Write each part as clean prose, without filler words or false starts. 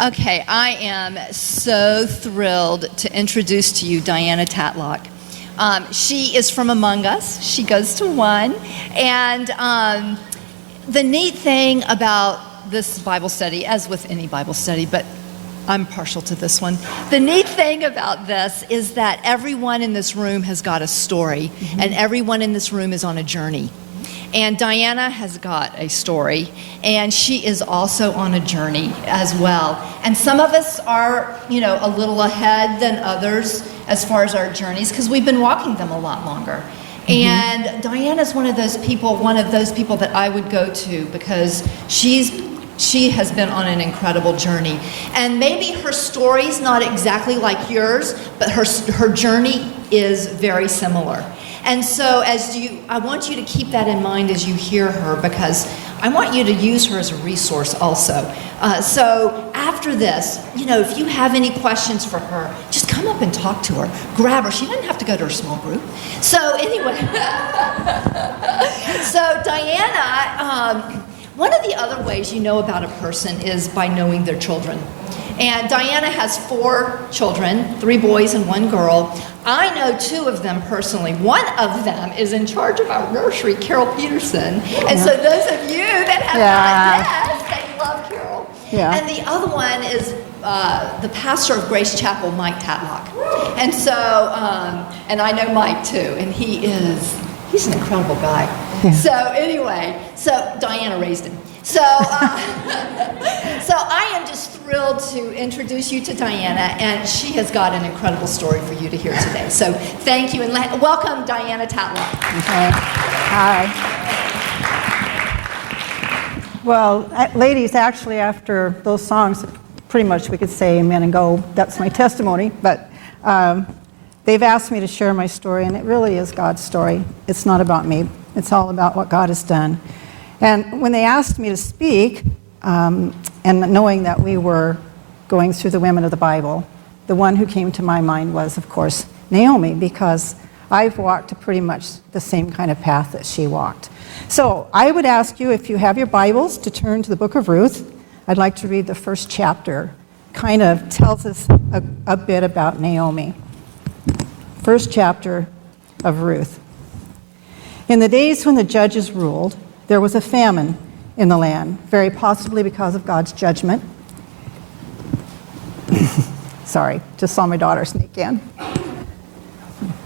Okay, I am so thrilled to introduce to you Diana Tatlock. She is from among us. She goes to one. And the neat thing about this Bible study, as with any Bible study, but I'm partial to this one. The neat thing about this is that everyone in this room has got a story, and everyone in this room is on a journey. And Diana has got a story, and she is also on a journey as well. And some of us are, a little ahead than others as far as our journeys, because we've been walking them a lot longer. And Diana's one of those people that I would go to because she has been on an incredible journey. And maybe her story's not exactly like yours, but her journey is very similar. And so I want you to keep that in mind as you hear her, because I want you to use her as a resource also. So after this, if you have any questions for her, just come up and talk to her. Grab her. She doesn't have to go to her small group. So anyway, so Diana, one of the other ways you know about a person is by knowing their children. And Diana has 4 children, 3 boys and 1 girl. I know 2 of them personally. One of them is in charge of our nursery, Carol Peterson. And so those of you that have not they love Carol. Yeah. And the other one is the pastor of Grace Chapel, Mike Tatlock. And so, and I know Mike too, and he's an incredible guy. Yeah. So anyway, Diana raised him. So I am just thrilled to introduce you to Diana, and she has got an incredible story for you to hear today. So thank you, and welcome Diana Tatlock. Okay. Hi. Well, ladies, actually after those songs, pretty much we could say amen and go. That's my testimony, but they've asked me to share my story, and it really is God's story. It's not about me. It's all about what God has done. And when they asked me to speak, and knowing that we were going through the women of the Bible, the one who came to my mind was, of course, Naomi, because I've walked pretty much the same kind of path that she walked. So I would ask you, if you have your Bibles, to turn to the book of Ruth. I'd like to read the first chapter. Kind of tells us a bit about Naomi. First chapter of Ruth. In the days when the judges ruled, there was a famine in the land, very possibly because of God's judgment. Sorry, just saw my daughter sneak in.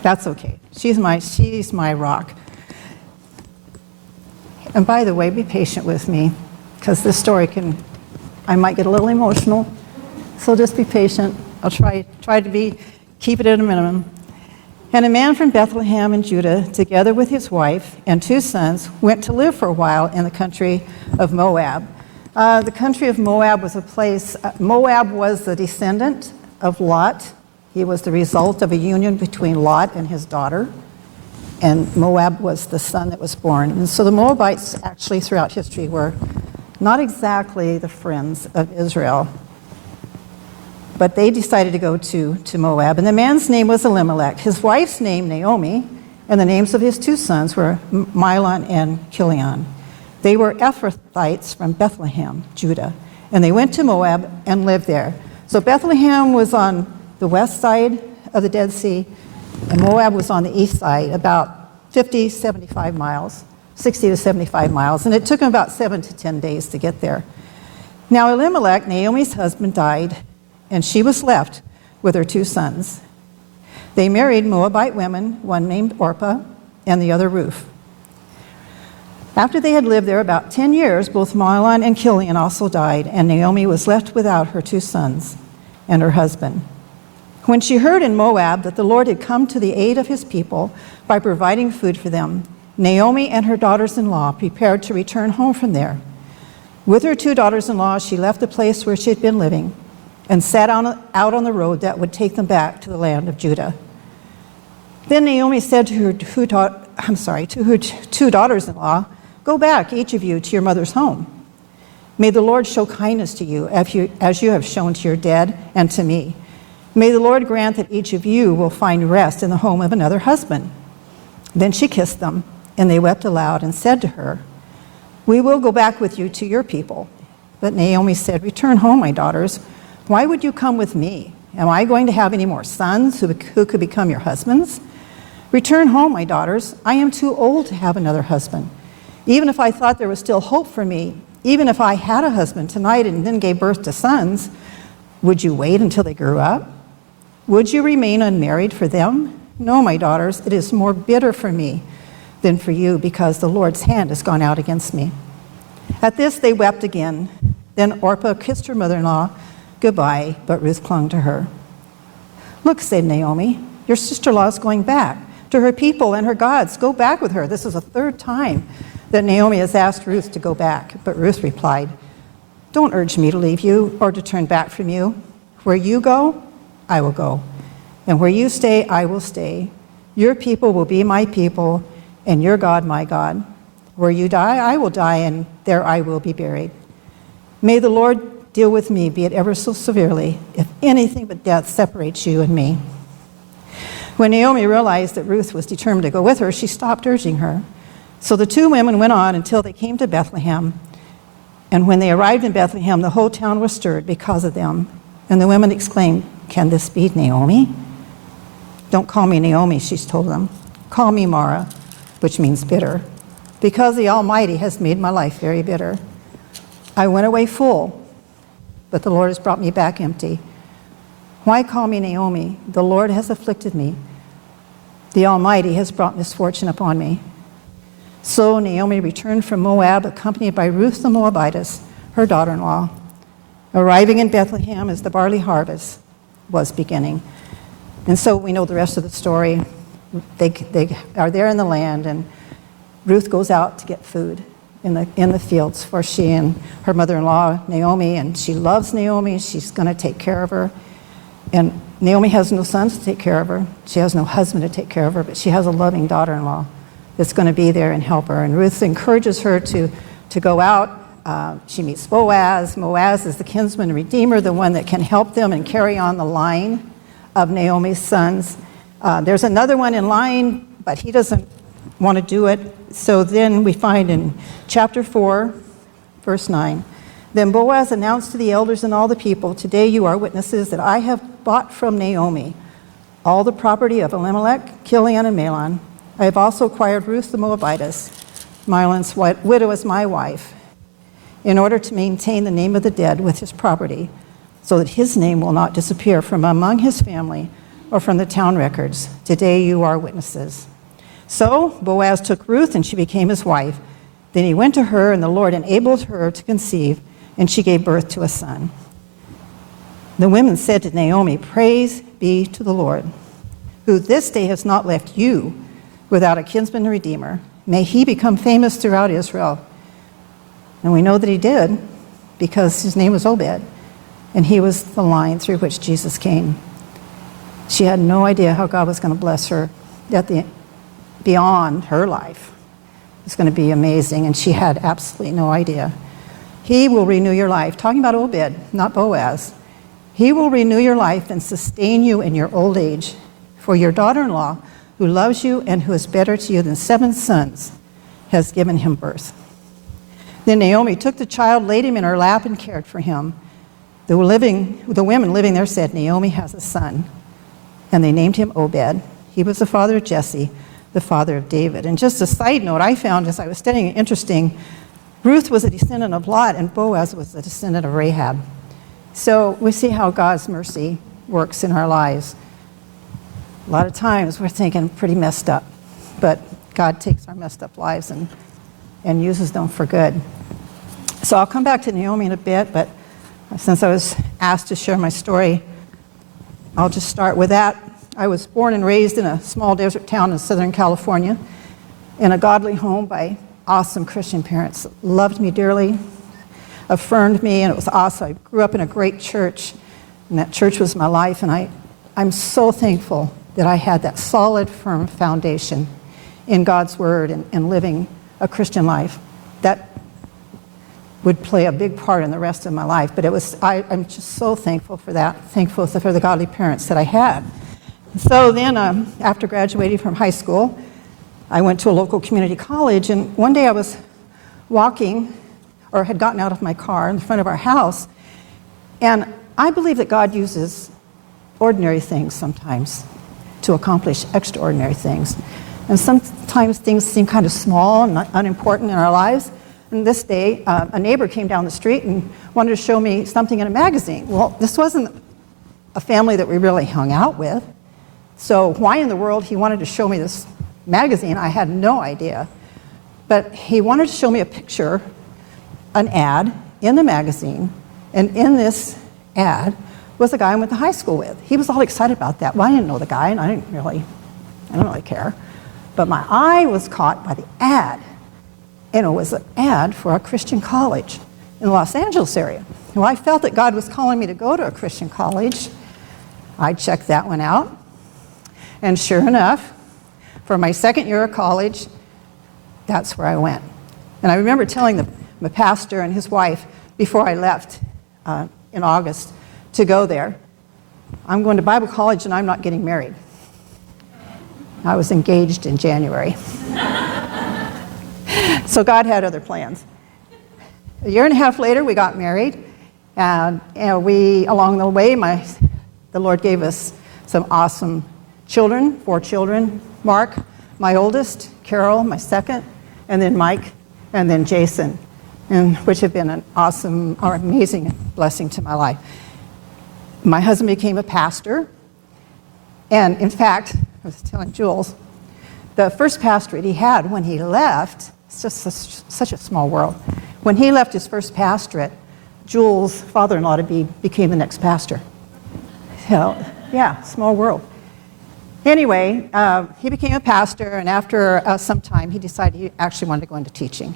That's okay. She's my rock. And by the way, be patient with me, because this story I might get a little emotional, so just be patient. I'll try to keep it at a minimum. And a man from Bethlehem in Judah, together with his wife and 2 sons, went to live for a while in the country of Moab. The country of Moab was a place, Moab was the descendant of Lot. He was the result of a union between Lot and his daughter, and Moab was the son that was born. And so the Moabites actually throughout history were not exactly the friends of Israel. But they decided to go to Moab. And the man's name was Elimelech. His wife's name, Naomi, and the names of his 2 sons were Mahlon and Chilion. They were Ephrathites from Bethlehem, Judah. And they went to Moab and lived there. So Bethlehem was on the west side of the Dead Sea, and Moab was on the east side, about 60 to 75 miles. And it took them about 7 to 10 days to get there. Now Elimelech, Naomi's husband, died, and she was left with her 2 sons. They married Moabite women, one named Orpah and the other Ruth. After they had lived there about 10 years, both Mahlon and Chilion also died, and Naomi was left without her 2 sons and her husband. When she heard in Moab that the Lord had come to the aid of his people by providing food for them, Naomi and her daughters-in-law prepared to return home from there. With her 2 daughters-in-law, she left the place where she had been living and sat out on the road that would take them back to the land of Judah. Then Naomi said to her 2 daughters-in-law, "Go back, each of you, to your mother's home. May the Lord show kindness to you as you have shown to your dead and to me. May the Lord grant that each of you will find rest in the home of another husband." Then she kissed them, and they wept aloud and said to her, "We will go back with you to your people." But Naomi said, "Return home, my daughters, Why would you come with me? Am I going to have any more sons who could become your husbands? Return home, my daughters. I am too old to have another husband. Even if I thought there was still hope for me, even if I had a husband tonight and then gave birth to sons, would you wait until they grew up? Would you remain unmarried for them? No, my daughters, it is more bitter for me than for you, because the Lord's hand has gone out against me. At this, they wept again. Then Orpah kissed her mother-in-law goodbye, but Ruth clung to her. Look, said Naomi, your sister-in-law is going back to her people and her gods. Go back with her. This is the third time that Naomi has asked Ruth to go back. But Ruth replied, don't urge me to leave you or to turn back from you. Where you go, I will go. And where you stay, I will stay. Your people will be my people, and your God my God. Where you die, I will die, and there I will be buried. May the Lord deal with me, be it ever so severely, if anything but death separates you and me. When Naomi realized that Ruth was determined to go with her, she stopped urging her. So the two women went on until they came to Bethlehem. And when they arrived in Bethlehem, the whole town was stirred because of them. And the women exclaimed, can this be Naomi? Don't call me Naomi, she told them. Call me Mara, which means bitter, because the Almighty has made my life very bitter. I went away full, but the Lord has brought me back empty. Why call me Naomi? The Lord has afflicted me. The Almighty has brought misfortune upon me. So Naomi returned from Moab, accompanied by Ruth the Moabitess, her daughter-in-law, arriving in Bethlehem as the barley harvest was beginning. And so we know the rest of the story. They are there in the land, and Ruth goes out to get food in the fields for she and her mother-in-law, Naomi, and she loves Naomi. She's going to take care of her. And Naomi has no sons to take care of her. She has no husband to take care of her, but she has a loving daughter-in-law that's going to be there and help her. And Ruth encourages her to go out. She meets Boaz. Boaz is the kinsman redeemer, the one that can help them and carry on the line of Naomi's sons. There's another one in line, but he doesn't want to do it. So then we find in chapter 4, verse 9, then Boaz announced to the elders and all the people, today you are witnesses that I have bought from Naomi all the property of Elimelech, Chilion, and Mahlon. I have also acquired Ruth the Moabitess, Mahlon's widow, as my wife, in order to maintain the name of the dead with his property, so that his name will not disappear from among his family or from the town records. Today you are witnesses. So Boaz took Ruth, and she became his wife. Then he went to her, and the Lord enabled her to conceive, and she gave birth to a son. The women said to Naomi, praise be to the Lord, who this day has not left you without a kinsman and redeemer. May he become famous throughout Israel. And we know that he did, because his name was Obed, and he was the line through which Jesus came. She had no idea how God was going to bless her beyond her life. It's going to be amazing, and she had absolutely no idea. He will renew your life. Talking about Obed, not Boaz. He will renew your life and sustain you in your old age. For your daughter-in-law, who loves you and who is better to you than 7 sons, has given him birth. Then Naomi took the child, laid him in her lap, and cared for him. The women living there said, Naomi has a son. And they named him Obed. He was the father of Jesse, the father of David. And just a side note I found as I was studying, interesting, Ruth was a descendant of Lot, and Boaz was a descendant of Rahab. So we see how God's mercy works in our lives. A lot of times we're thinking pretty messed up, but God takes our messed up lives and uses them for good. So I'll come back to Naomi in a bit, but since I was asked to share my story, I'll just start with that. I was born and raised in a small desert town in Southern California in a godly home by awesome Christian parents. Loved me dearly, affirmed me, and it was awesome. I grew up in a great church, and that church was my life, and I'm so thankful that I had that solid, firm foundation in God's Word and living a Christian life. That would play a big part in the rest of my life, but I'm just so thankful for that, thankful for the godly parents that I had. So then, after graduating from high school, I went to a local community college, and one day I was walking, or had gotten out of my car in front of our house, and I believe that God uses ordinary things sometimes to accomplish extraordinary things. And sometimes things seem kind of small and unimportant in our lives. And this day, a neighbor came down the street and wanted to show me something in a magazine. Well, this wasn't a family that we really hung out with. So why in the world he wanted to show me this magazine, I had no idea. But he wanted to show me a picture, an ad in the magazine, and in this ad was a guy I went to high school with. He was all excited about that. Well, I didn't know the guy, and I don't really care. But my eye was caught by the ad, and it was an ad for a Christian college in the Los Angeles area. Well, I felt that God was calling me to go to a Christian college. I checked that one out, and sure enough, for my second year of college, that's where I went. And I remember telling my pastor and his wife before I left in August to go there, I'm going to Bible college and I'm not getting married. I was engaged in January. So God had other plans. A year and a half later, we got married, and we, along the way, the Lord gave us some awesome children, 4 children. Mark, my oldest, Carol, my second, and then Mike, and then Jason, and which have been an awesome or amazing blessing to my life. My husband became a pastor, and in fact, I was telling Jules, the first pastorate he had when he left, it's just such a small world. When he left his first pastorate, Jules' father-in-law became the next pastor. So, yeah, small world. Anyway, he became a pastor, and after some time, he decided he actually wanted to go into teaching.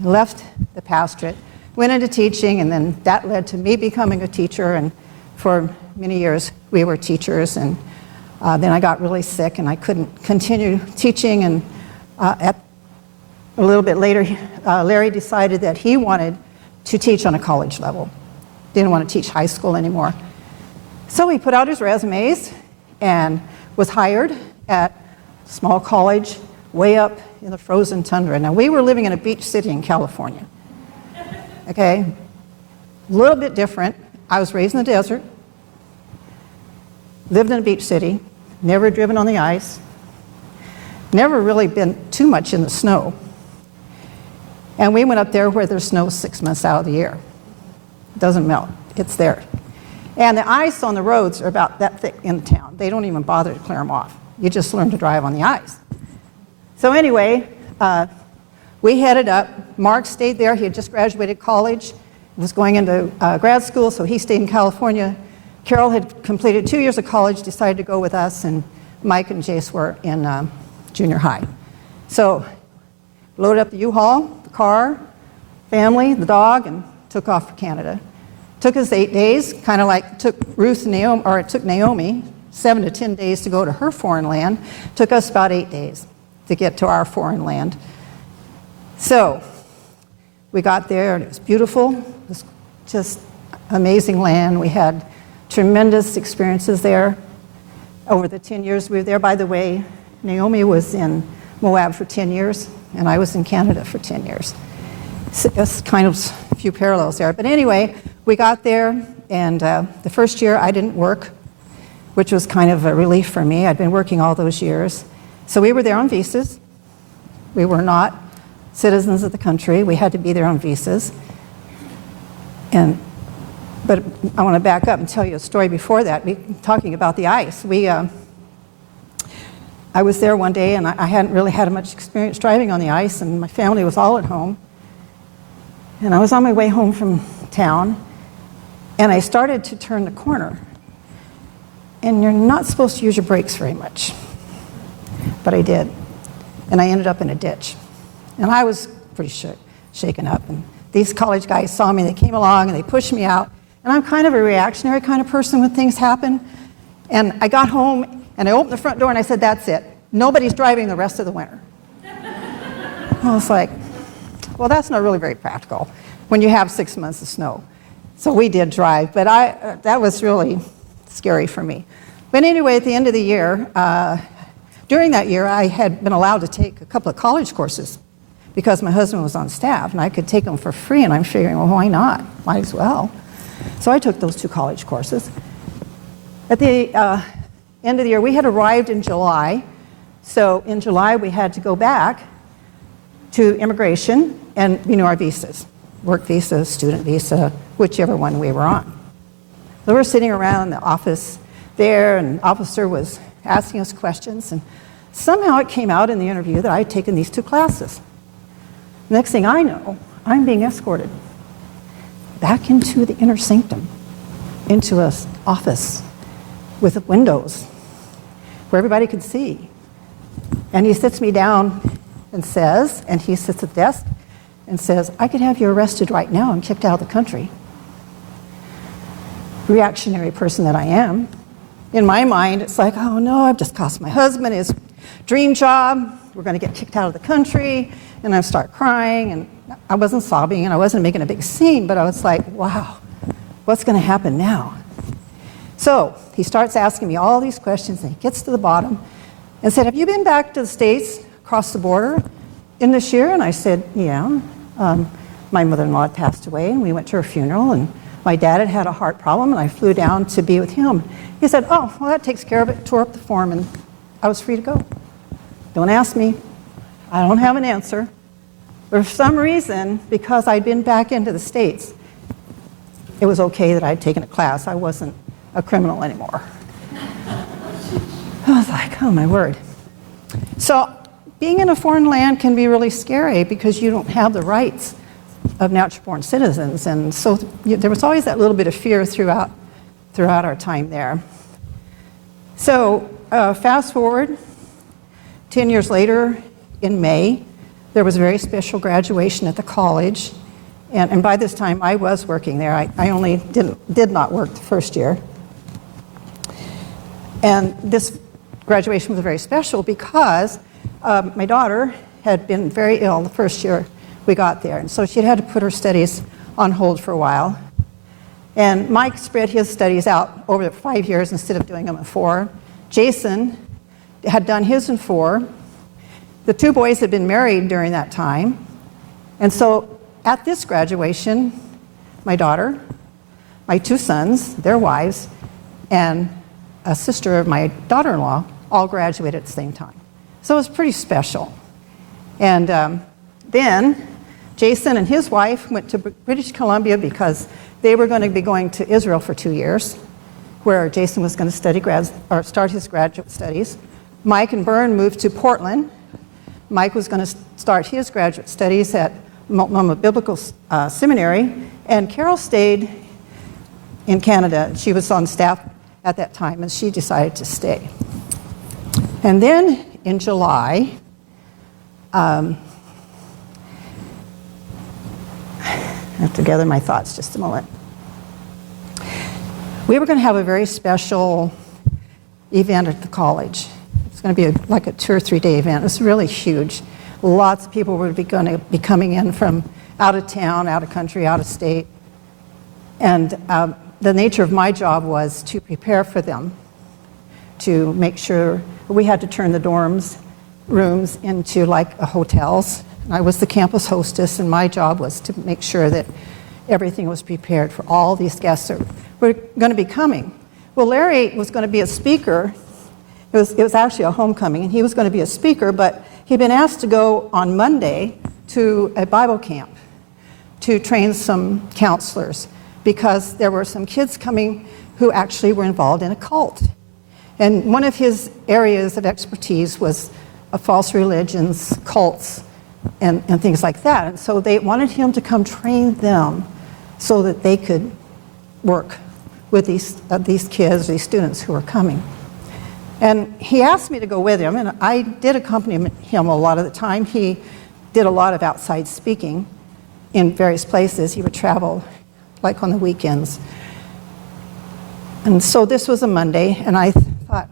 He left the pastorate, went into teaching, and then that led to me becoming a teacher, and for many years, we were teachers, and then I got really sick, and I couldn't continue teaching, and a little bit later, Larry decided that he wanted to teach on a college level. Didn't want to teach high school anymore. So he put out his resumes and was hired at a small college way up in the frozen tundra. Now, we were living in a beach city in California. Okay? A little bit different. I was raised in the desert, lived in a beach city, never driven on the ice, never really been too much in the snow. And we went up there where there's snow 6 months out of the year. It doesn't melt, it's there. And the ice on the roads are about that thick in the town. They don't even bother to clear them off. You just learn to drive on the ice. So anyway, we headed up. Mark stayed there. He had just graduated college, was going into grad school, so he stayed in California. Carol had completed 2 years of college, decided to go with us, and Mike and Jace were in junior high. So loaded up the U-Haul, the car, family, the dog, and took off for Canada. Took us 8 days, kind of like took Ruth and Naomi, or it took Naomi 7 to 10 days to go to her foreign land. Took us about 8 days to get to our foreign land. So we got there, and it was beautiful. It was just amazing land. We had tremendous experiences there over the 10 years we were there. By the way, Naomi was in Moab for 10 years, and I was in Canada for 10 years. So that's kind of a few parallels there. But anyway, we got there, and the first year I didn't work, which was kind of a relief for me. I'd been working all those years. So we were there on visas. We were not citizens of the country. We had to be there on visas. But I want to back up and tell you a story before that, talking about the ice. I was there one day, and I hadn't really had much experience driving on the ice, and my family was all at home. And I was on my way home from town, and I started to turn the corner. And you're not supposed to use your brakes very much. But I did. And I ended up in a ditch. And I was pretty shaken up. And these college guys saw me, they came along, and they pushed me out. And I'm kind of a reactionary kind of person when things happen. And I got home, and I opened the front door, and I said, that's it. Nobody's driving the rest of the winter. I was like, well, that's not really very practical when you have 6 months of snow. So we did drive, but that was really scary for me. But anyway, at the end of the year, during that year, I had been allowed to take a couple of college courses because my husband was on staff, and I could take them for free, and I'm figuring, well, why not? Might as well. So I took those 2 college courses. At the end of the year, we had arrived in July. So in July, we had to go back to immigration and renew our visas, work visa, student visa, whichever one we were on. So we're sitting around in the office there, and the officer was asking us questions, and somehow it came out in the interview that I had taken these 2 classes. Next thing I know, I'm being escorted back into the inner sanctum, into an office with windows where everybody could see. And he sits me down and says, and he sits at the desk and says, I could have you arrested right now and kicked out of the country. Reactionary person that I am. In my mind, it's like, oh no, I've just cost my husband his dream job. We're going to get kicked out of the country. And I start crying, and I wasn't sobbing, and I wasn't making a big scene, but I was like, wow, what's going to happen now? So he starts asking me all these questions, and he gets to the bottom and said, have you been back to the States, across the border, in this year? And I said, yeah. My mother-in-law had passed away, and we went to her funeral, and my dad had a heart problem, and I flew down to be with him. He said, oh, well, that takes care of it. Tore up the form, and I was free to go. Don't ask me. I don't have an answer. For some reason, because I'd been back into the States, it was okay that I'd taken a class. I wasn't a criminal anymore. I was like, oh my word. So being in a foreign land can be really scary because you don't have the rights of natural-born citizens. And so there was always that little bit of fear throughout our time there. So fast forward, 10 years later, in May, there was a very special graduation at the college. And by this time, I was working there. I only did not work the first year. And this graduation was very special because my daughter had been very ill the first year we got there. And so she had to put her studies on hold for a while. And Mike spread his studies out over 5 years instead of doing them in 4. Jason had done his in 4. The 2 boys had been married during that time. And so at this graduation, my daughter, my 2 sons, their wives, and a sister of my daughter-in-law all graduated at the same time. So it was pretty special. And then Jason and his wife went to British Columbia because they were going to be going to Israel for 2 years, where Jason was going to start his graduate studies. Mike and Bern moved to Portland. Mike was going to start his graduate studies at Multnomah Biblical Seminary, and Carol stayed in Canada. She was on staff at that time, and she decided to stay. And then in July, I have to gather my thoughts just a moment. We were going to have a very special event at the college. It's going to be like a 2 or 3 day event. It's really huge. Lots of people were going to be coming in from out of town, out of country, out of state. And the nature of my job was to prepare for them, to make sure we had to turn the dorms rooms into like hotels. I was the campus hostess, and my job was to make sure that everything was prepared for all these guests that were going to be coming. Well, Larry was going to be a speaker. It was actually a homecoming, and he was going to be a speaker, but he'd been asked to go on Monday to a Bible camp to train some counselors because there were some kids coming who actually were involved in a cult. And one of his areas of expertise was false religions, cults, and things like that. And so they wanted him to come train them so that they could work with these kids, these students who were coming. And he asked me to go with him, and I did accompany him a lot of the time. He did a lot of outside speaking in various places. He would travel, like on the weekends. And so this was a Monday, and I thought,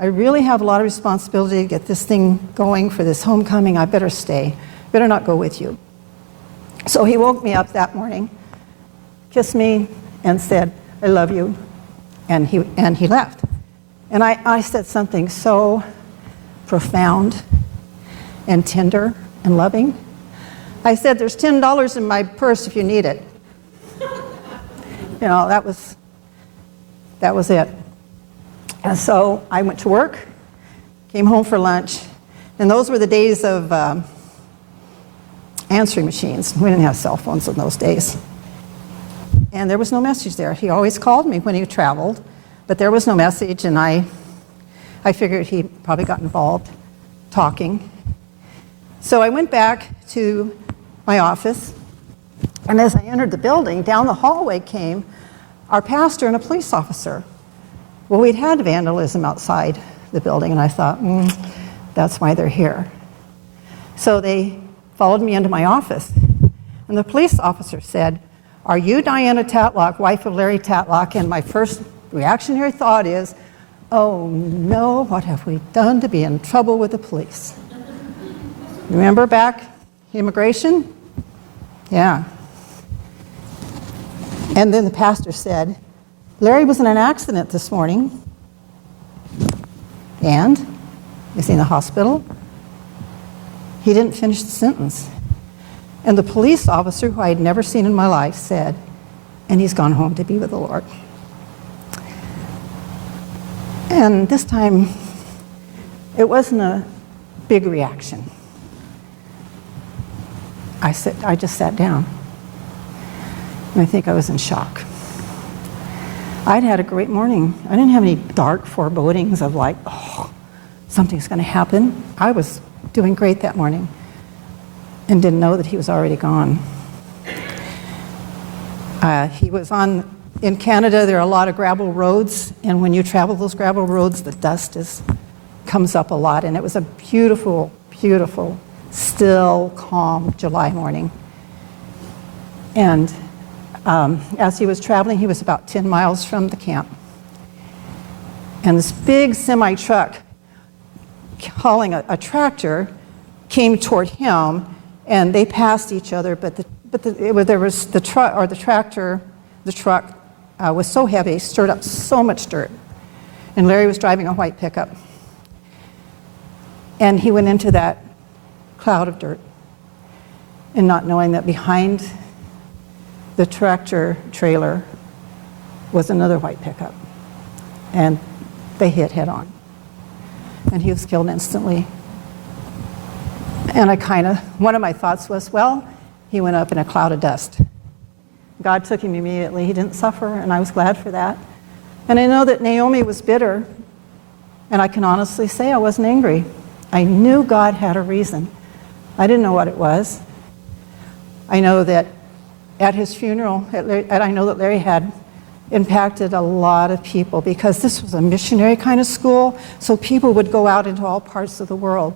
I really have a lot of responsibility to get this thing going for this homecoming. I better stay. Better not go with you. So he woke me up that morning, kissed me, and said, I love you. And he left. And I said something so profound and tender and loving. I said, there's $10 in my purse if you need it. You know, that was it. And so I went to work, came home for lunch, and those were the days of answering machines. We didn't have cell phones in those days. And there was no message there. He always called me when he traveled, but there was no message, and I figured he probably got involved talking. So I went back to my office, and as I entered the building, down the hallway came our pastor and a police officer. Well, we'd had vandalism outside the building, and I thought, that's why they're here. So they followed me into my office, and the police officer said, "Are you Diana Tatlock, wife of Larry Tatlock?" And my first reactionary thought is, oh no, what have we done to be in trouble with the police? Remember back immigration? Yeah. And then the pastor said, "Larry was in an accident this morning." And? Is he in the hospital? He didn't finish the sentence. And the police officer, who I had never seen in my life, said, "And he's gone home to be with the Lord." And this time, it wasn't a big reaction. I just sat down. And I think I was in shock. I'd had a great morning. I didn't have any dark forebodings of like, oh, something's going to happen. I was doing great that morning and didn't know that he was already gone. He was in Canada, there are a lot of gravel roads, and when you travel those gravel roads, the dust comes up a lot, and it was a beautiful, beautiful, still, calm July morning. And as he was traveling, he was about 10 miles from the camp. And this big semi-truck hauling a tractor came toward him, and they passed each other, but the truck was so heavy, stirred up so much dirt. And Larry was driving a white pickup. And he went into that cloud of dirt, and not knowing that behind the tractor trailer was another white pickup. And they hit head on. And he was killed instantly. And one of my thoughts was, well, he went up in a cloud of dust. God took him immediately. He didn't suffer, and I was glad for that. And I know that Naomi was bitter, and I can honestly say I wasn't angry. I knew God had a reason. I didn't know what it was. I know that at his funeral, I know that Larry had impacted a lot of people, because this was a missionary kind of school, so people would go out into all parts of the world.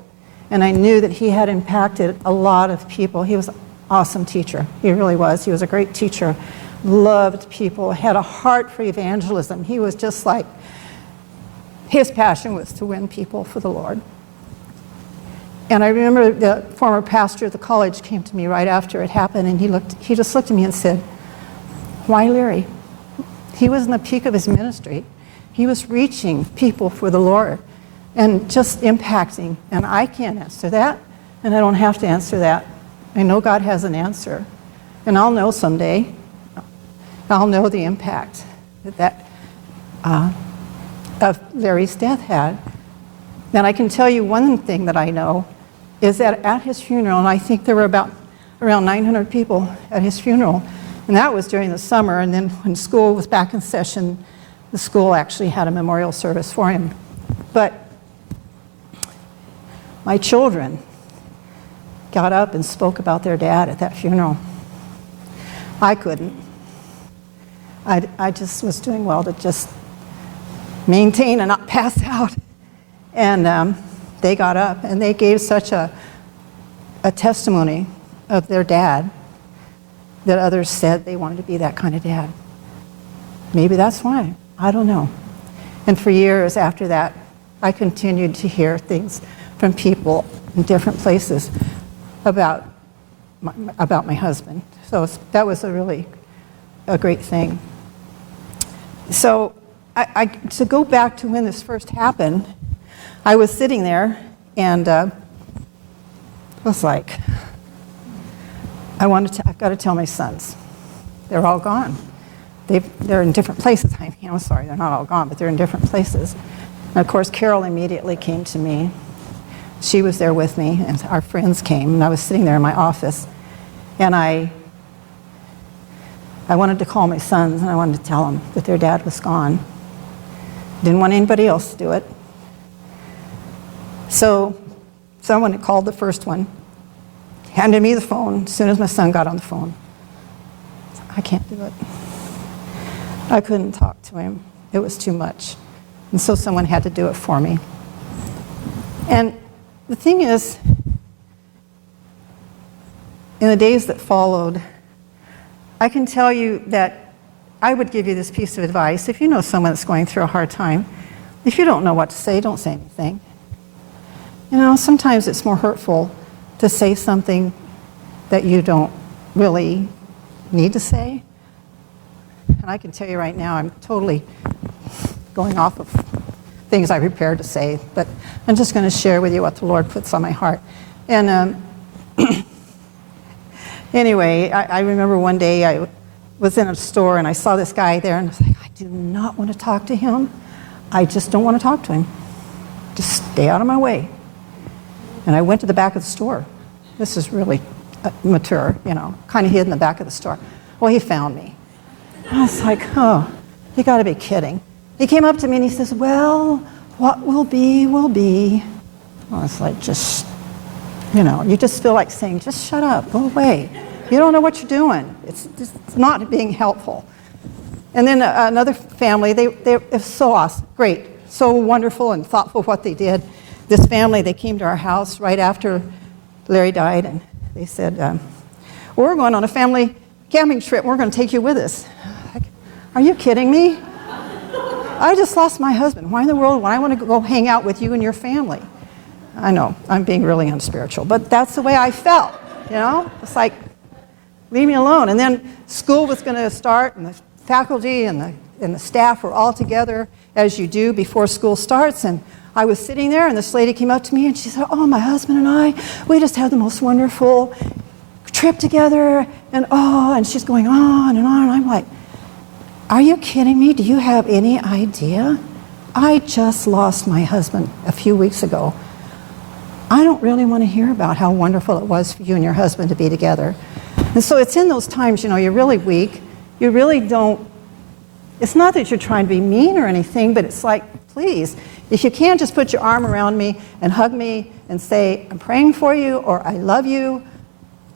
And I knew that he had impacted a lot of people. He was an awesome teacher. He really was. He was a great teacher, loved people, had a heart for evangelism. He was just like, his passion was to win people for the Lord. And I remember the former pastor of the college came to me right after it happened, and he just looked at me and said, "Why Larry?" He was in the peak of his ministry. He was reaching people for the Lord and just impacting. And I can't answer that, and I don't have to answer that. I know God has an answer, and I'll know someday. I'll know the impact that of Larry's death had. And I can tell you one thing that I know is that at his funeral, and I think there were around 900 people at his funeral, and that was during the summer, and then when school was back in session, the school actually had a memorial service for him. But my children got up and spoke about their dad at that funeral. I couldn't. I just was doing well to just maintain and not pass out. And they got up, and they gave such a testimony of their dad that others said they wanted to be that kind of dad. Maybe that's why. I don't know. And for years after that, I continued to hear things from people in different places about my husband. So that was a great thing. So to go back to when this first happened, I was sitting there, and was like, I've got to tell my sons. They're all gone. they're in different places. I'm sorry, they're not all gone, but they're in different places. And of course, Carol immediately came to me. She was there with me, and our friends came, and I was sitting there in my office, and I wanted to call my sons, and I wanted to tell them that their dad was gone. Didn't want anybody else to do it. So someone had called the first one, handed me the phone as soon as my son got on the phone. I can't do it. I couldn't talk to him. It was too much. And so someone had to do it for me. And the thing is, in the days that followed, I can tell you that I would give you this piece of advice. If you know someone that's going through a hard time, if you don't know what to say, don't say anything. You know, sometimes it's more hurtful to say something that you don't really need to say. And I can tell you right now, I'm totally going off of things I prepared to say, but I'm just going to share with you what the Lord puts on my heart. And anyway, I remember one day I was in a store and I saw this guy there, and I was like, I do not want to talk to him. I just don't want to talk to him. Just stay out of my way. And I went to the back of the store. This is really mature, you know, kind of hid in the back of the store. Well, he found me. I was like, oh, you got to be kidding. He came up to me and he says, well, what will be, will be. I was like, just, you know, you just feel like saying, just shut up, go away. You don't know what you're doing. It's not being helpful. And then another family, they were so awesome, great, so wonderful and thoughtful what they did. This family, they came to our house right after Larry died, and they said, well, we're going on a family camping trip. We're going to take you with us. Like, are you kidding me? I just lost my husband. Why in the world would I want to go hang out with you and your family? I know, I'm being really unspiritual, but that's the way I felt, you know? It's like, leave me alone. And then school was going to start, and the faculty and the staff were all together, as you do before school starts, and I was sitting there, and this lady came up to me, and she said, oh, my husband and I, we just had the most wonderful trip together, and she's going on and on, and I'm like, are you kidding me? Do you have any idea? I just lost my husband a few weeks ago. I don't really want to hear about how wonderful it was for you and your husband to be together. And so it's in those times, you know, you're really weak. You really don't, it's not that you're trying to be mean or anything, but it's like, please, if you can't just put your arm around me and hug me and say, I'm praying for you, or I love you,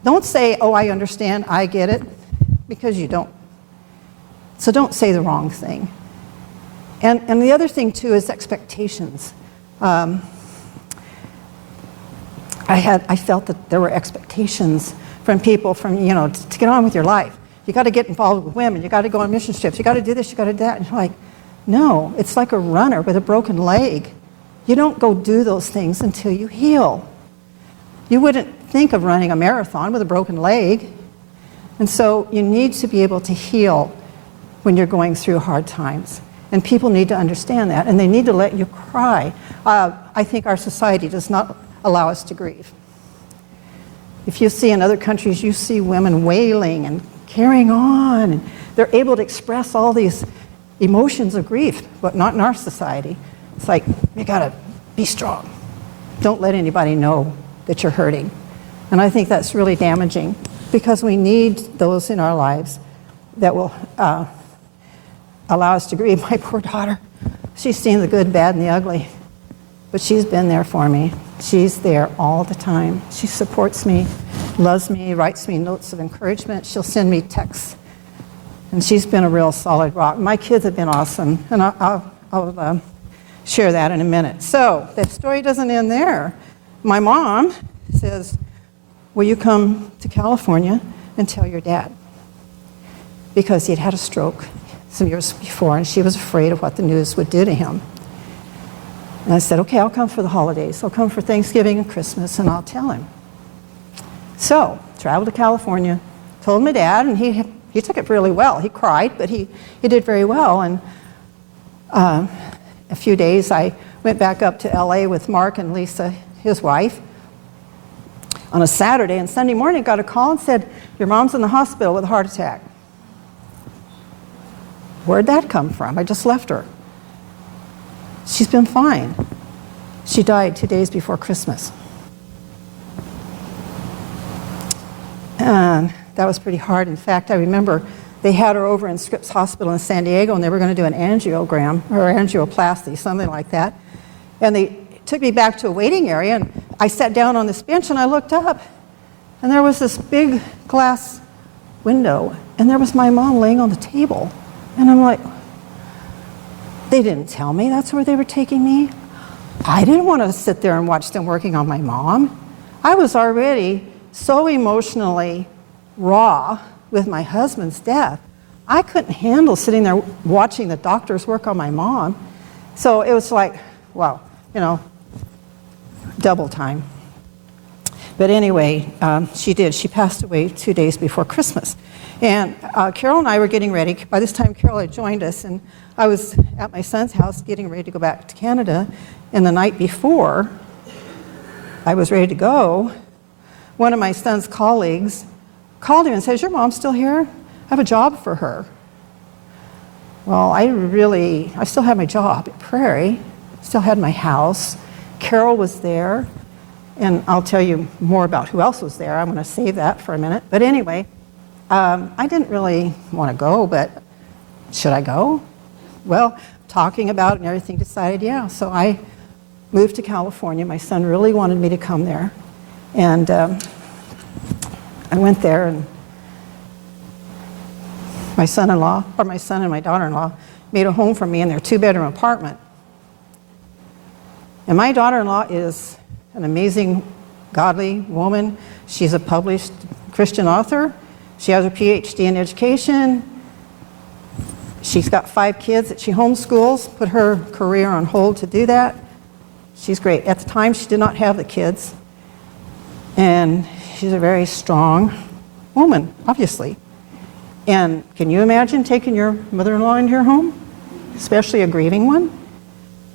don't say, oh, I understand, I get it, because you don't. So don't say the wrong thing. And the other thing, too, is expectations. I felt that there were expectations from people you know, to get on with your life. You got to get involved with women. You got to go on mission trips. You got to do this. You got to do that. And you're like, no, it's like a runner with a broken leg. You don't go do those things until you heal. You wouldn't think of running a marathon with a broken leg. And so you need to be able to heal when you're going through hard times. And people need to understand that, and they need to let you cry. I think our society does not allow us to grieve. If you see in other countries, you see women wailing and carrying on, and they're able to express all these emotions of grief, but not in our society. It's like, you gotta be strong. Don't let anybody know that you're hurting. And I think that's really damaging, because we need those in our lives that will allow us to grieve. My poor daughter, she's seen the good, bad, and the ugly, but she's been there for me. She's there all the time. She supports me, loves me, writes me notes of encouragement. She'll send me texts, and she's been a real solid rock. My kids have been awesome, and I'll share that in a minute. So that story doesn't end there. My mom says, will you come to California and tell your dad? Because he'd had a stroke some years before, and she was afraid of what the news would do to him. And I said, okay, I'll come for the holidays. I'll come for Thanksgiving and Christmas, and I'll tell him. So, traveled to California, told my dad, and he took it really well. He cried, but he did very well. And a few days, I went back up to LA with Mark and Lisa, his wife, on a Saturday. And Sunday morning, got a call and said, your mom's in the hospital with a heart attack. Where'd that come from? I just left her. She's been fine. She died 2 days before Christmas. And that was pretty hard. In fact, I remember they had her over in Scripps Hospital in San Diego, and they were going to do an angiogram or angioplasty, something like that. And they took me back to a waiting area, and I sat down on this bench, and I looked up, and there was this big glass window, and there was my mom laying on the table. And I'm like, they didn't tell me that's where they were taking me. I didn't want to sit there and watch them working on my mom. I was already so emotionally raw with my husband's death. I couldn't handle sitting there watching the doctors work on my mom. So it was like, wow, double time. But anyway, she did. She passed away 2 days before Christmas. And Carol and I were getting ready. By this time, Carol had joined us, and I was at my son's house getting ready to go back to Canada. And the night before I was ready to go, one of my son's colleagues called him and said, "Is your mom still here? I have a job for her." Well, I still had my job at Prairie, still had my house. Carol was there, and I'll tell you more about who else was there. I'm going to save that for a minute. But anyway, I didn't really want to go, but should I go? Well, talking about it and everything, decided, yeah. So I moved to California. My son really wanted me to come there. And I went there, and my son and my daughter-in-law made a home for me in their 2-bedroom apartment. And my daughter-in-law is an amazing, godly woman. She's a published Christian author. She has her PhD in education. She's got 5 kids that she homeschools, put her career on hold to do that. She's great. At the time, she did not have the kids. And she's a very strong woman, obviously. And can you imagine taking your mother-in-law into your home, especially a grieving one?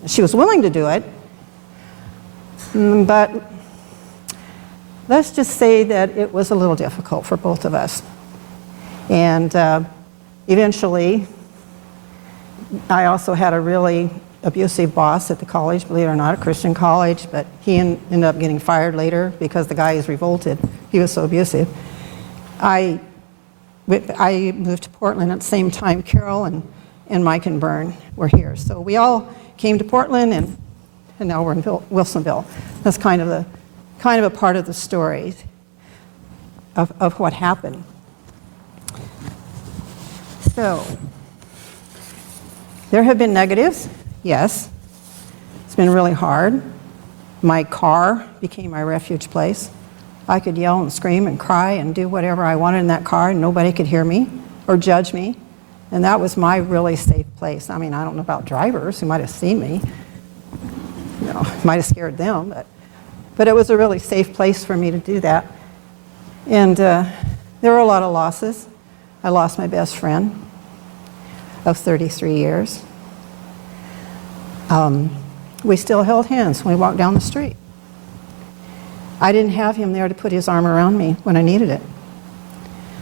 She was willing to do it, but let's just say that it was a little difficult for both of us. And eventually, I also had a really abusive boss at the college, believe it or not, a Christian college, but he ended up getting fired later because the guy is revolted. He was so abusive. I moved to Portland at the same time. Carol and Mike and Bern were here. So we all came to Portland, and now we're in Wilsonville. That's kind of a part of the story of what happened. So there have been negatives, yes. It's been really hard. My car became my refuge place. I could yell and scream and cry and do whatever I wanted in that car, and nobody could hear me or judge me. And that was my really safe place. I mean, I don't know about drivers who might have seen me. Might have scared them, but it was a really safe place for me to do that. And there were a lot of losses. I lost my best friend of 33 years. We still held hands when we walked down the street. I didn't have him there to put his arm around me when I needed it.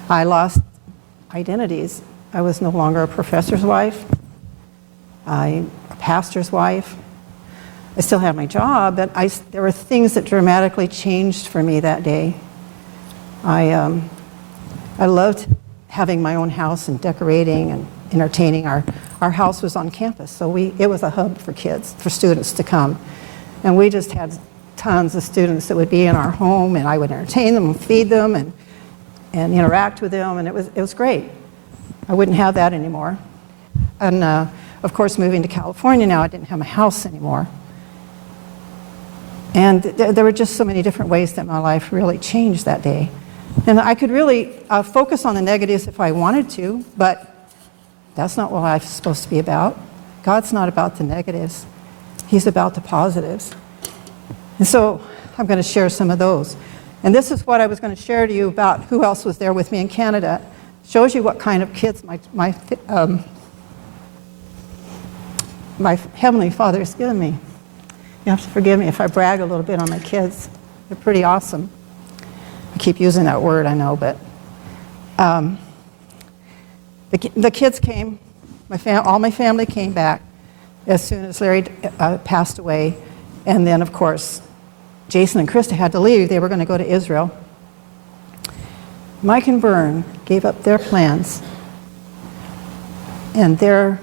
I lost identities. I was no longer a professor's wife, a pastor's wife. I still had my job, but there were things that dramatically changed for me that day. I loved having my own house and decorating and entertaining. Our house was on campus, so it was a hub for kids, for students to come. And we just had tons of students that would be in our home, and I would entertain them and feed them and interact with them, and it was great. I wouldn't have that anymore. And of course, moving to California now, I didn't have my house anymore. And there were just so many different ways that my life really changed that day. And I could really focus on the negatives if I wanted to, but that's not what life's supposed to be about. God's not about the negatives. He's about the positives. And so I'm going to share some of those. And this is what I was going to share to you about who else was there with me in Canada. Shows you what kind of kids my Heavenly Father has given me. You have to forgive me if I brag a little bit on my kids. They're pretty awesome. I keep using that word, I know, but the kids came All my family came back as soon as Larry passed away. And then, of course, Jason and Krista had to leave. They were going to go to Israel. Mike and Vern gave up their plans. And they'd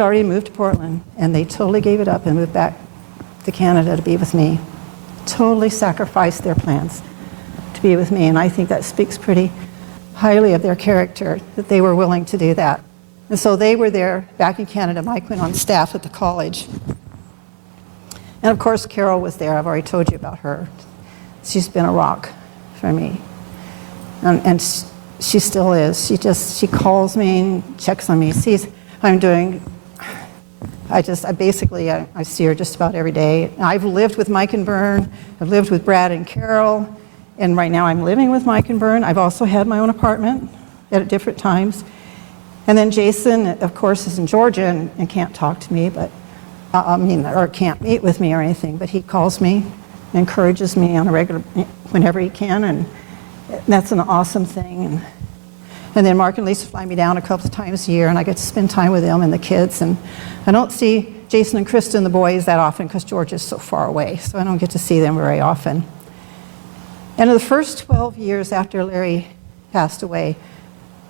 already moved to Portland, and they totally gave it up and moved back to Canada to be with me. Totally sacrificed their plans to be with me, and I think that speaks pretty highly of their character, that they were willing to do that. And so they were there back in Canada. Mike went on staff at the college. And of course, Carol was there. I've already told you about her. She's been a rock for me. And she still is. She calls me and checks on me, sees how I'm doing. I see her just about every day. I've lived with Mike and Vern. I've lived with Brad and Carol. And right now I'm living with Mike and Vern. I've also had my own apartment at different times. And then Jason, of course, is in Georgia and can't talk to me, but or can't meet with me or anything. But he calls me, encourages me on a regular, whenever he can, and that's an awesome thing. And then Mark and Lisa fly me down a couple of times a year, and I get to spend time with them and the kids. And I don't see Jason and Krista and the boys that often because Georgia's so far away, so I don't get to see them very often. And in the first 12 years after Larry passed away,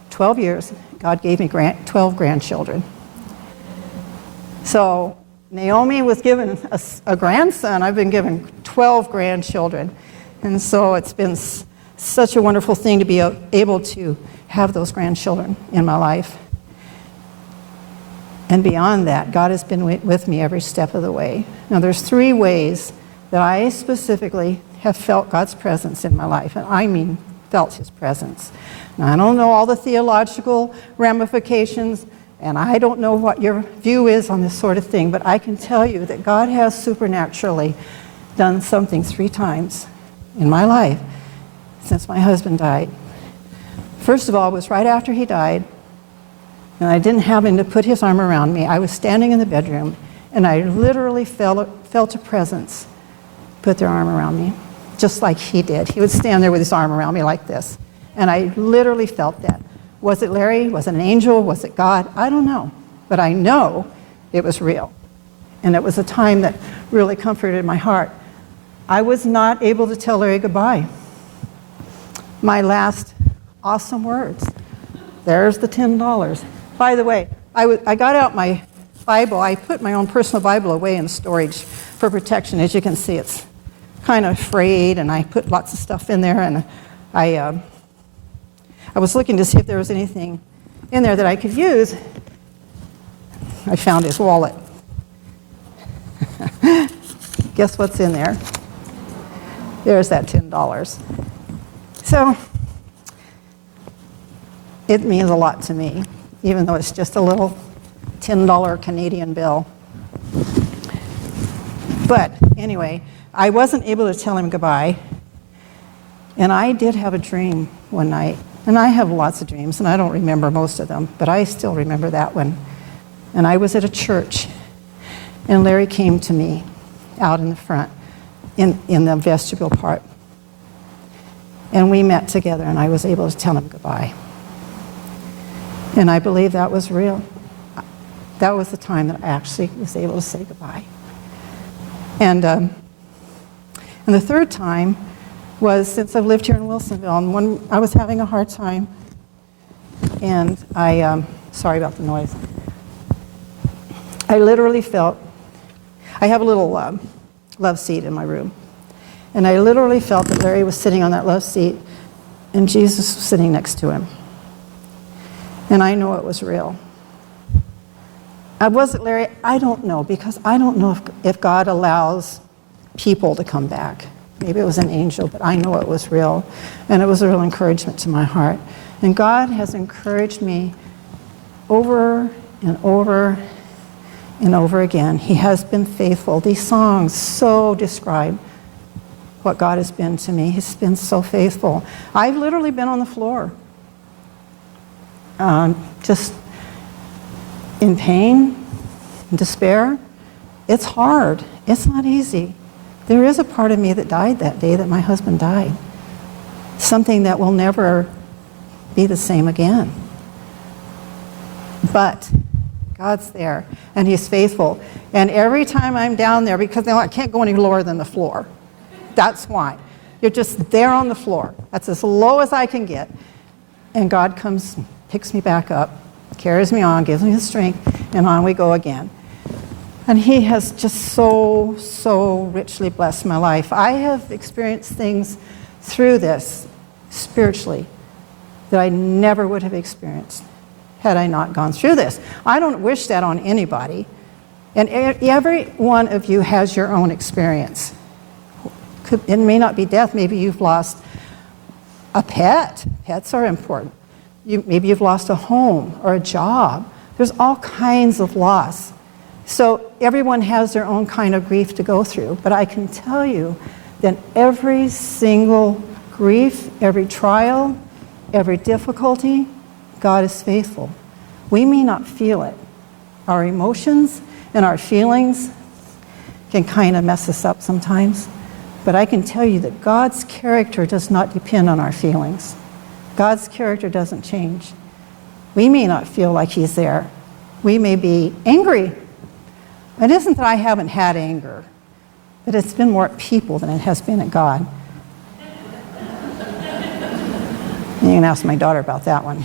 12 years, God gave me 12 grandchildren. So Naomi was given a grandson. I've been given 12 grandchildren. And so it's been such a wonderful thing to be able to have those grandchildren in my life. And beyond that, God has been with me every step of the way. Now, there's 3 ways that I specifically have felt God's presence in my life, and I mean felt his presence. Now, I don't know all the theological ramifications, and I don't know what your view is on this sort of thing, but I can tell you that God has supernaturally done something 3 times in my life since my husband died. First of all, it was right after he died, and I didn't have him to put his arm around me. I was standing in the bedroom, and I literally felt a presence put their arm around me, just like he did. He would stand there with his arm around me like this, and I literally felt that. Was it Larry? Was it an angel? Was it God? I don't know, but I know it was real, and it was a time that really comforted my heart. I was not able to tell Larry goodbye. My last awesome words. There's the $10. By the way, I got out my Bible. I put my own personal Bible away in storage for protection. As you can see, it's kind of frayed, and I put lots of stuff in there. And I was looking to see if there was anything in there that I could use. I found his wallet. Guess what's in there? There's that $10. So it means a lot to me, even though it's just a little $10 Canadian bill. But anyway, I wasn't able to tell him goodbye. And I did have a dream one night. And I have lots of dreams, and I don't remember most of them, but I still remember that one. And I was at a church, and Larry came to me out in the front, in the vestibule part. And we met together, and I was able to tell him goodbye. And I believe that was real. That was the time that I actually was able to say goodbye. And the third time was since I've lived here in Wilsonville, and when I was having a hard time, and sorry about the noise. I literally felt, I have a little love seat in my room, and I literally felt that Larry was sitting on that love seat, and Jesus was sitting next to him. And I know it was real. Was it Larry? I don't know, because I don't know if God allows people to come back. Maybe it was an angel, but I know it was real. And it was a real encouragement to my heart. And God has encouraged me over and over and over again. He has been faithful. These songs so describe what God has been to me. He's been so faithful. I've literally been on the floor, just in pain, in despair. It's hard. It's not easy. There is a part of me that died that day that my husband died. Something that will never be the same again. But God's there, and he's faithful. And every time I'm down there, because I can't go any lower than the floor. That's why. You're just there on the floor. That's as low as I can get. And God comes, picks me back up, carries me on, gives me the strength, and on we go again. And he has just so richly blessed my life. I have experienced things through this spiritually that I never would have experienced had I not gone through this. I don't wish that on anybody. And every one of you has your own experience. It may not be death. Maybe you've lost a pet. Pets are important. Maybe you've lost a home or a job. There's all kinds of loss. So everyone has their own kind of grief to go through. But I can tell you that every single grief, every trial, every difficulty, God is faithful. We may not feel it. Our emotions and our feelings can kind of mess us up sometimes. But I can tell you that God's character does not depend on our feelings. God's character doesn't change. We may not feel like he's there. We may be angry. It isn't that I haven't had anger, but it's been more at people than it has been at God. You can ask my daughter about that one.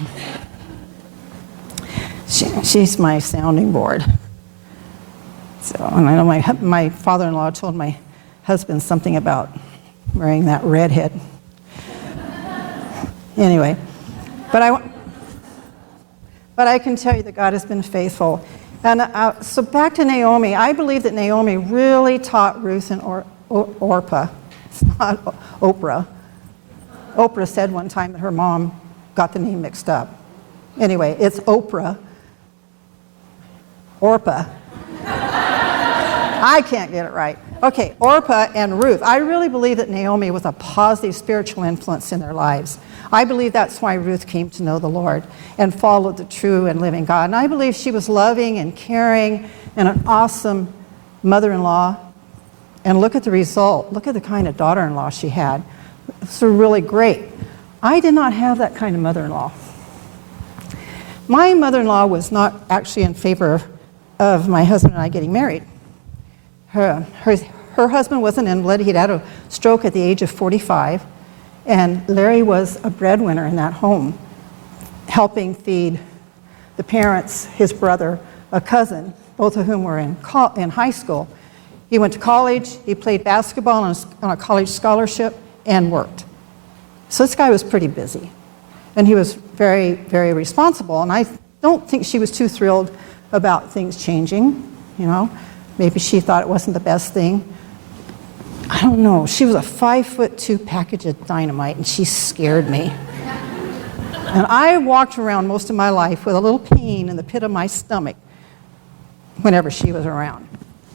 She's my sounding board. So, and I know my father-in-law told my husband something about wearing that redhead. Anyway, but I can tell you that God has been faithful. And so back to Naomi. I believe that Naomi really taught Ruth and Orpah. It's not Oprah. Oprah said one time that her mom got the name mixed up. Anyway, it's Oprah. Orpah. I can't get it right. Okay, Orpah and Ruth. I really believe that Naomi was a positive spiritual influence in their lives. I believe that's why Ruth came to know the Lord and followed the true and living God. And I believe she was loving and caring and an awesome mother-in-law. And look at the result. Look at the kind of daughter-in-law she had. It's really great. I did not have that kind of mother-in-law. My mother-in-law was not actually in favor of my husband and I getting married. Her husband was an invalid. He'd had a stroke at the age of 45. And Larry was a breadwinner in that home, helping feed the parents, his brother, a cousin, both of whom were in high school. He went to college, he played basketball on a college scholarship, and worked. So this guy was pretty busy. And he was very, very responsible. And I don't think she was too thrilled about things changing, you know. Maybe she thought it wasn't the best thing. I don't know. She was a 5'2" package of dynamite, and she scared me. And I walked around most of my life with a little pain in the pit of my stomach whenever she was around.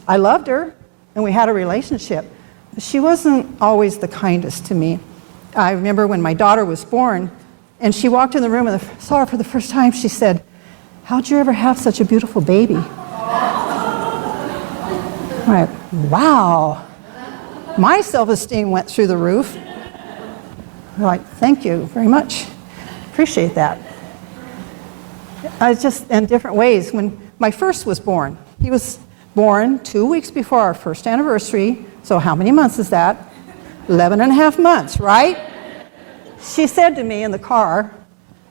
I loved her, and we had a relationship, but she wasn't always the kindest to me. I remember when my daughter was born, and she walked in the room and saw her for the first time, she said, "How'd you ever have such a beautiful baby?" I'm like, wow. My self-esteem went through the roof. I'm like, thank you very much. Appreciate that. I just, in different ways, when my first was born, he was born 2 weeks before our first anniversary. So how many months is that? 11 and a half months, right? She said to me in the car,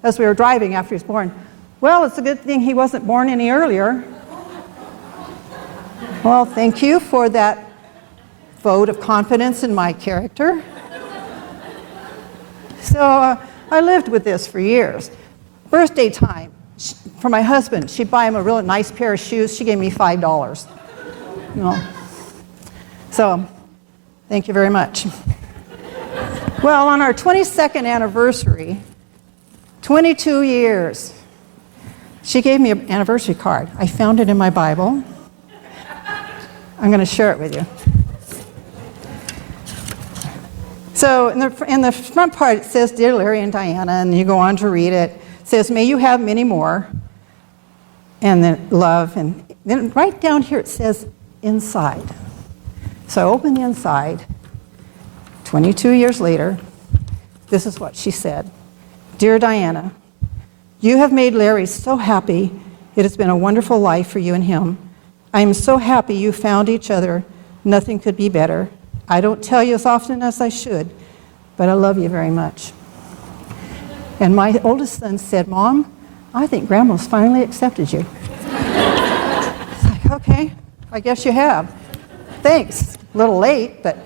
as we were driving after he was born, "Well, it's a good thing he wasn't born any earlier." Well, thank you for that vote of confidence in my character. So I lived with this for years. Birthday time, for my husband, she'd buy him a really nice pair of shoes. She gave me $5. You know. So, thank you very much. Well, on our 22nd anniversary, 22 years, she gave me an anniversary card. I found it in my Bible. I'm going to share it with you. So in the front part, it says, "Dear Larry and Diana," and you go on to read it. It says, "May you have many more," and then love. And then right down here, it says, "Inside." So I open the inside. 22 years later, this is what she said. "Dear Diana, you have made Larry so happy. It has been a wonderful life for you and him. I am so happy you found each other. Nothing could be better. I don't tell you as often as I should, but I love you very much. And my oldest son said, Mom, I think Grandma's finally accepted you. It's like, okay, I guess you have. Thanks. A little late, but...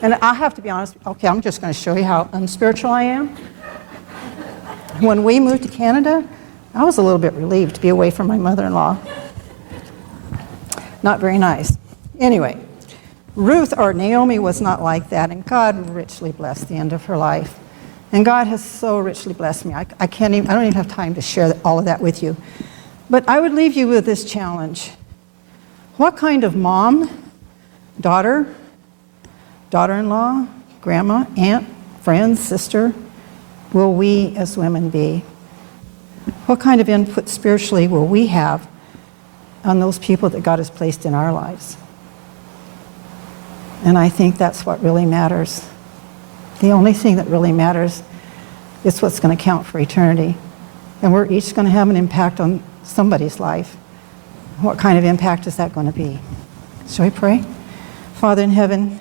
And I have to be honest, okay, I'm just going to show you how unspiritual I am. When we moved to Canada, I was a little bit relieved to be away from my mother-in-law. Not very nice. Anyway, Ruth or Naomi was not like that, and God richly blessed the end of her life. And God has so richly blessed me. I don't even have time to share all of that with you. But I would leave you with this challenge. What kind of mom, daughter, daughter-in-law, grandma, aunt, friend, sister will we as women be? What kind of input spiritually will we have on those people that God has placed in our lives? And I think that's what really matters. The only thing that really matters is what's going to count for eternity. And we're each going to have an impact on somebody's life. What kind of impact is that going to be? Shall we pray? Father in heaven,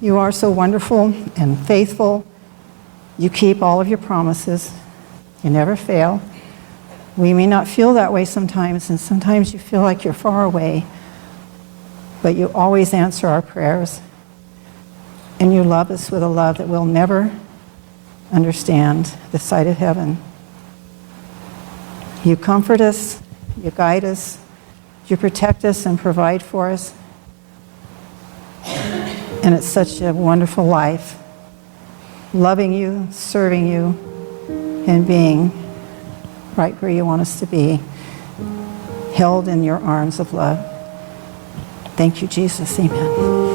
you are so wonderful and faithful. You keep all of your promises. You never fail. We may not feel that way sometimes, and sometimes you feel like you're far away, but you always answer our prayers. And you love us with a love that we'll never understand this side of heaven. You comfort us, you guide us, you protect us and provide for us. And it's such a wonderful life, loving you, serving you, and being right where you want us to be, held in your arms of love. Thank you, Jesus. Amen.